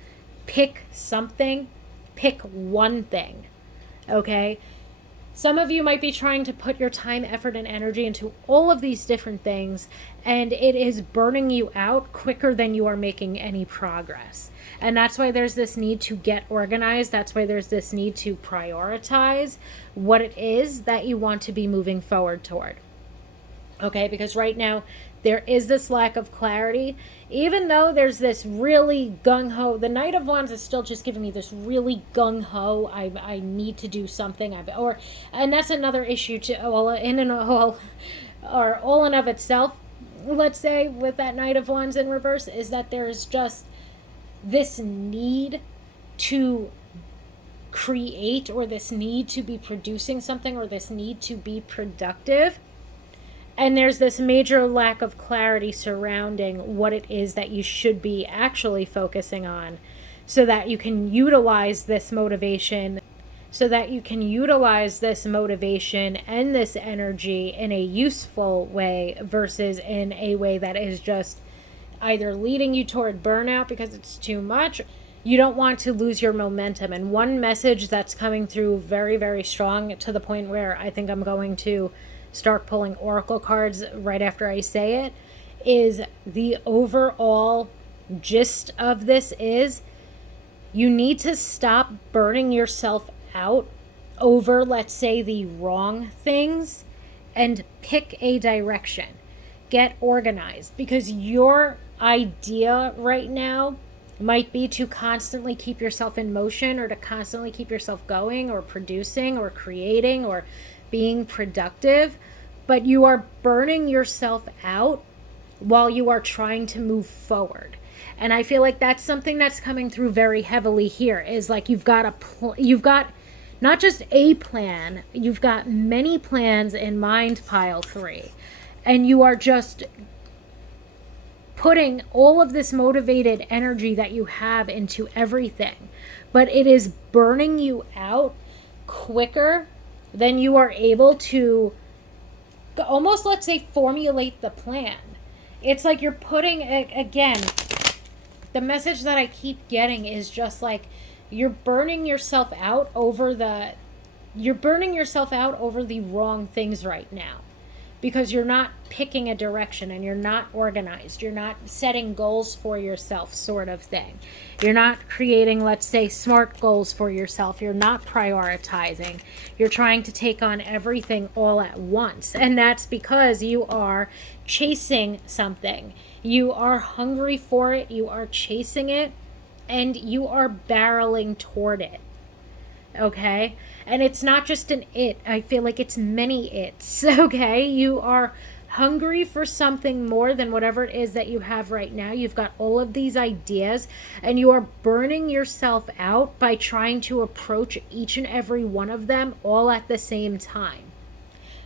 pick something, pick one thing. Okay. Some of you might be trying to put your time, effort, and energy into all of these different things, and it is burning you out quicker than you are making any progress. And that's why there's this need to get organized. That's why there's this need to prioritize what it is that you want to be moving forward toward. Okay, because right now there is this lack of clarity, even though there's this really gung-ho. The Knight of Wands is still just giving me this really gung-ho, I need to do something. And that's another issue to all in of itself, let's say, with that Knight of Wands in reverse, is that there's just this need to create, or this need to be producing something, or this need to be productive. And there's this major lack of clarity surrounding what it is that you should be actually focusing on, so that you can utilize this motivation, and this energy in a useful way versus in a way that is just either leading you toward burnout because it's too much. You don't want to lose your momentum. And one message that's coming through very, very strong, to the point where I think I'm going to start pulling oracle cards right after I say it, is the overall gist of this is you need to stop burning yourself out over, let's say, the wrong things, and pick a direction. Get organized, because your idea right now might be to constantly keep yourself in motion, or to constantly keep yourself going, or producing, or creating, or being productive, but you are burning yourself out while you are trying to move forward. And I feel like that's something that's coming through very heavily here, is like you've got not just a plan, you've got many plans in mind, pile 3, and you are just putting all of this motivated energy that you have into everything, but it is burning you out quicker then you are able to almost, let's say, formulate the plan. It's like you're putting, again, the message that I keep getting is just like you're burning yourself out over the wrong things right now. because you're not picking a direction and you're not organized. You're not setting goals for yourself, sort of thing. You're not creating, let's say, smart goals for yourself. You're not prioritizing. You're trying to take on everything all at once. And that's because you are chasing something. You are hungry for it. You are chasing it. And you are barreling toward it. Okay? And it's not just an it. I feel like it's many it's. Okay? You are hungry for something more than whatever it is that you have right now. You've got all of these ideas and you are burning yourself out by trying to approach each and every one of them all at the same time.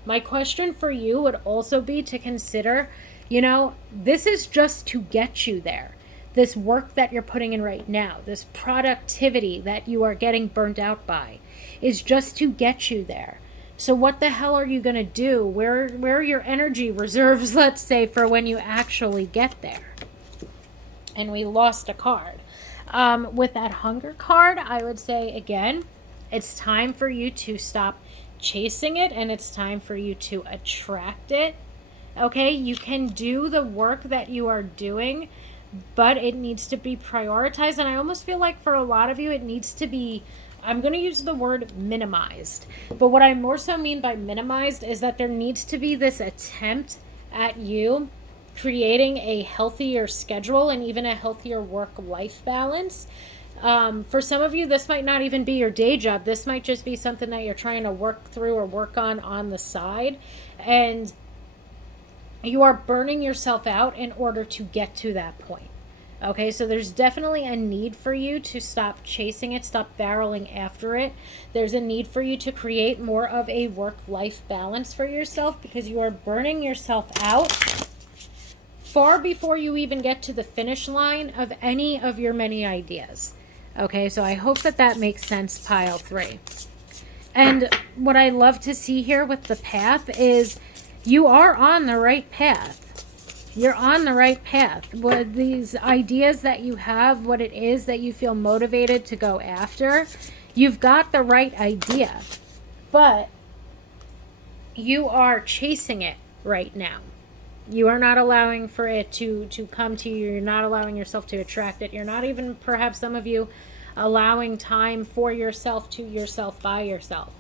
My question for you would also be to consider, this is just to get you there. This work that you're putting in right now, this productivity that you are getting burnt out by, is just to get you there. So what the hell are you going to do? Where are your energy reserves, let's say, for when you actually get there? And we lost a card. With that hunger card, I would say, again, it's time for you to stop chasing it and it's time for you to attract it. Okay, you can do the work that you are doing, but it needs to be prioritized. And I almost feel like for a lot of you, it needs to be, I'm going to use the word minimized. But what I more so mean by minimized is that there needs to be this attempt at you creating a healthier schedule and even a healthier work-life balance. For some of you, this might not even be your day job. This might just be something that you're trying to work through or work on the side. And you are burning yourself out in order to get to that point. Okay, so there's definitely a need for you to stop chasing it, stop barreling after it. There's a need for you to create more of a work-life balance for yourself because you are burning yourself out far before you even get to the finish line of any of your many ideas. Okay, so I hope that makes sense, pile 3. And what I love to see here with the path is you are on the right path. You're on the right path. What these ideas that you have, what it is that you feel motivated to go after, you've got the right idea. But you are chasing it right now. You are not allowing for it to come to you. You're not allowing yourself to attract it. You're not even, perhaps some of you, allowing time for yourself, to yourself, by yourself.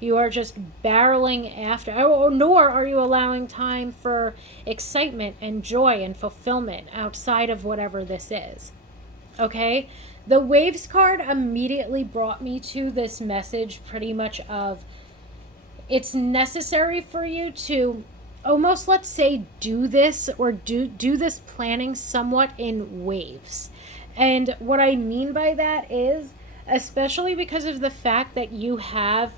You are just barreling after, nor are you allowing time for excitement and joy and fulfillment outside of whatever this is. Okay? The Waves card immediately brought me to this message pretty much of, it's necessary for you to almost, let's say, do this or do this planning somewhat in waves. And what I mean by that is, especially because of the fact that you have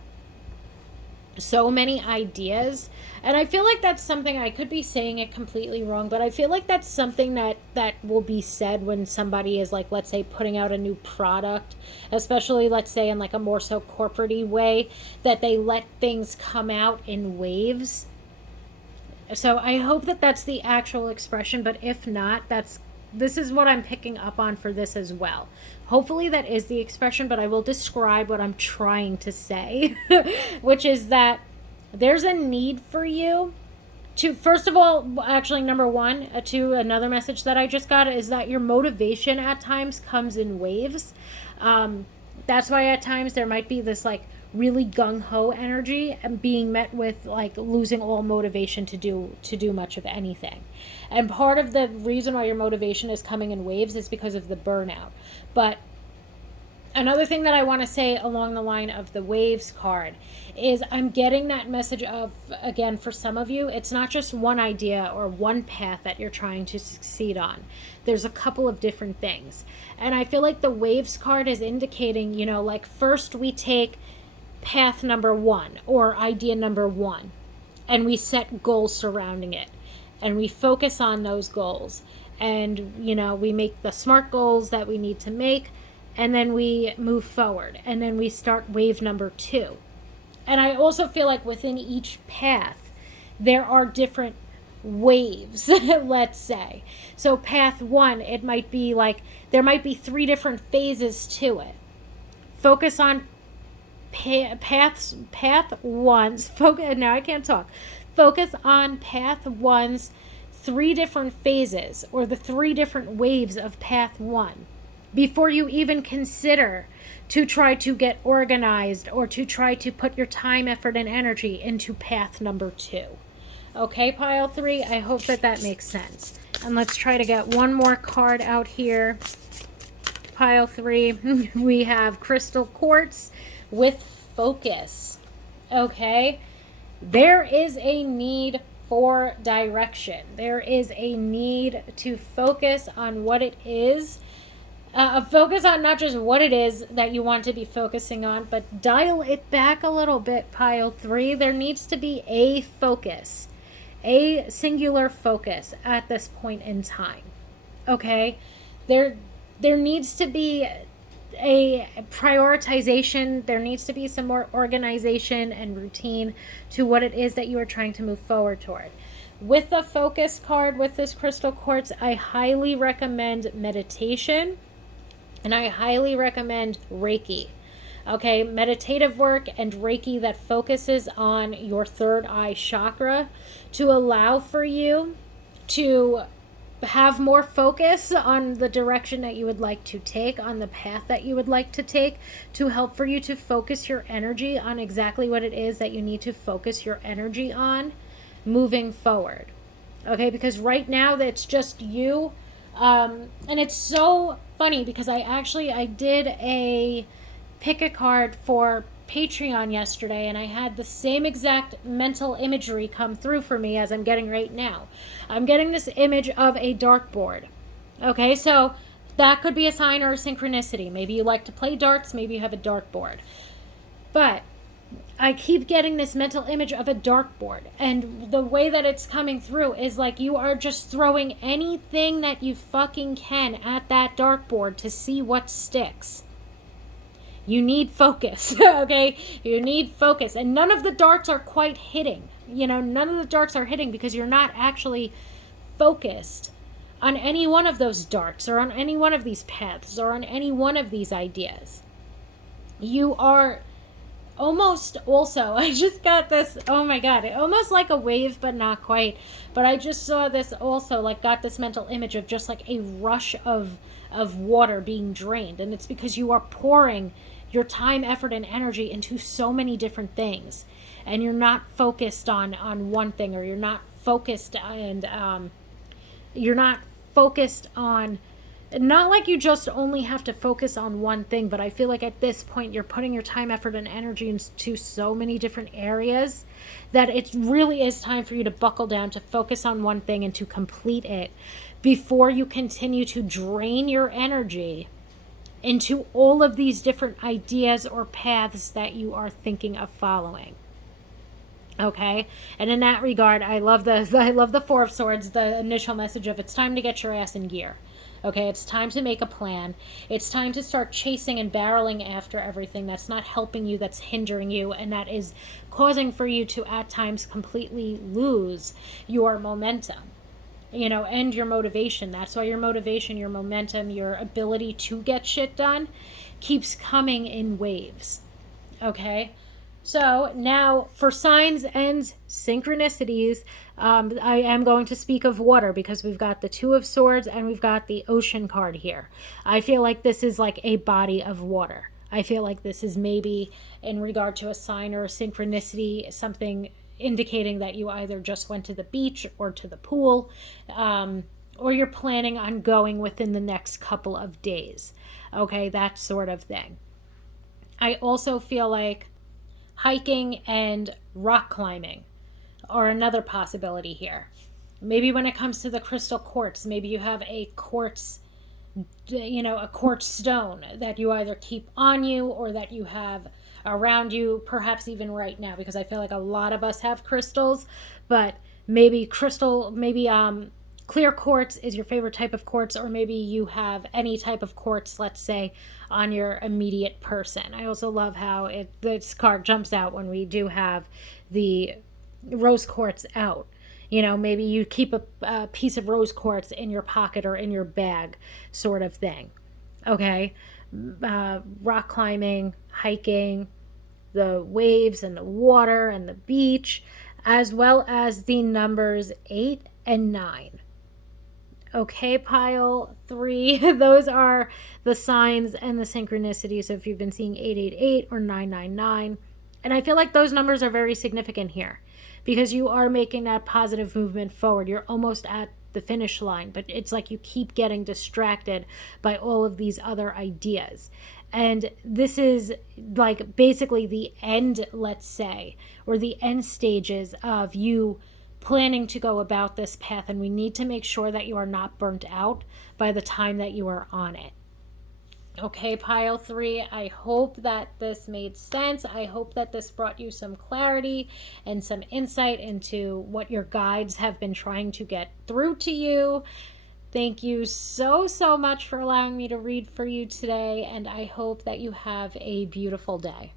so many ideas, and I feel like that's something, I could be saying it completely wrong, but I feel like that's something that will be said when somebody is, like, let's say, putting out a new product, especially, let's say, in like a more so corporate-y way, that they let things come out in waves. So I hope that that's the actual expression, but if not, this is what I'm picking up on for this as well. Hopefully that is the expression, but I will describe what I'm trying to say, which is that there's a need for you to, first of all, actually, number one, to another message that I just got is that your motivation at times comes in waves. That's why at times there might be this like really gung-ho energy and being met with like losing all motivation to do much of anything. And part of the reason why your motivation is coming in waves is because of the burnout. But another thing that I want to say along the line of the Waves card is I'm getting that message of, again, for some of you, it's not just one idea or one path that you're trying to succeed on. There's a couple of different things. And I feel like the Waves card is indicating, like first we take path number 1 or idea number 1 and we set goals surrounding it and we focus on those goals and we make the smart goals that we need to make, and then we move forward and then we start wave number 2. And I also feel like within each path there are different waves, let's say. So path 1, it might be like there might be 3 different phases to it. Focus on path 1's focus. Now I can't talk. Focus on path one's 3 different phases, or the 3 different waves of path one, before you even consider to try to get organized or to try to put your time, effort, and energy into path number 2. Okay, pile 3, I hope that that makes sense. And let's try to get one more card out here. Pile 3, we have crystal quartz with focus. Okay, there is a need for direction. There is a need to focus on what it is. Focus on not just what it is that you want to be focusing on, but dial it back a little bit, pile 3. There needs to be a focus, a singular focus at this point in time. Okay, there needs to be a prioritization. There needs to be some more organization and routine to what it is that you are trying to move forward toward. With the focus card, with this crystal quartz, I highly recommend meditation, and I highly recommend Reiki. Okay, meditative work and Reiki that focuses on your third eye chakra to allow for you to have more focus on the direction that you would like to take, on the path that you would like to take, to help for you to focus your energy on exactly what it is that you need to focus your energy on moving forward. Okay, because right now it's just you. And it's so funny because I did a pick a card for Patreon yesterday, and I had the same exact mental imagery come through for me as I'm getting right now. I'm getting this image of a dartboard. Okay, so that could be a sign or a synchronicity. Maybe you like to play darts, maybe you have a dartboard. But I keep getting this mental image of a dartboard, and the way that it's coming through is like you are just throwing anything that you fucking can at that dartboard to see what sticks. You need focus, okay? You need focus. And none of the darts are quite hitting. None of the darts are hitting because you're not actually focused on any one of those darts or on any one of these paths or on any one of these ideas. You are almost also, I just got this, oh my God, almost like a wave, but not quite. But I just saw this also, like got this mental image of just like a rush of water being drained. And it's because you are pouring your time, effort, and energy into so many different things, and you're not focused on one thing, or you're not focused, and you're not focused on, not like you just only have to focus on one thing, but I feel like at this point you're putting your time, effort, and energy into so many different areas that it really is time for you to buckle down, to focus on one thing and to complete it before you continue to drain your energy into all of these different ideas or paths that you are thinking of following. Okay, and in that regard, I love the Four of Swords, the initial message of it's time to get your ass in gear. Okay, it's time to make a plan. It's time to start chasing and barreling after everything that's not helping you, that's hindering you, and that is causing for you to at times completely lose your momentum. And your motivation. That's why your motivation, your momentum, your ability to get shit done keeps coming in waves. Okay? So now for signs and synchronicities, I am going to speak of water because we've got the Two of Swords and we've got the Ocean card here. I feel like this is like a body of water. I feel like this is maybe in regard to a sign or a synchronicity, something indicating that you either just went to the beach or to the pool, or you're planning on going within the next couple of days. Okay, that sort of thing. I also feel like hiking and rock climbing are another possibility here. Maybe when it comes to the crystal quartz, maybe you have a quartz stone that you either keep on you or that you have around you, perhaps even right now, because I feel like a lot of us have crystals, but maybe clear quartz is your favorite type of quartz, or maybe you have any type of quartz, let's say, on your immediate person. I also love how this card jumps out when we do have the rose quartz out. Maybe you keep a piece of rose quartz in your pocket or in your bag, sort of thing. Okay? Rock climbing, hiking, the waves and the water and the beach. as well as the numbers 8 and 9. Okay, pile 3, those are the signs and the synchronicities. So if you've been seeing 888 or 999, and I feel like those numbers are very significant here because you are making that positive movement forward. You're almost at the finish line, but it's like you keep getting distracted by all of these other ideas. And this is like basically the end, let's say, or the end stages of you planning to go about this path, and we need to make sure that you are not burnt out by the time that you are on it. Okay, pile 3, I hope that this made sense. I hope that this brought you some clarity and some insight into what your guides have been trying to get through to you. Thank you so, so much for allowing me to read for you today, and I hope that you have a beautiful day.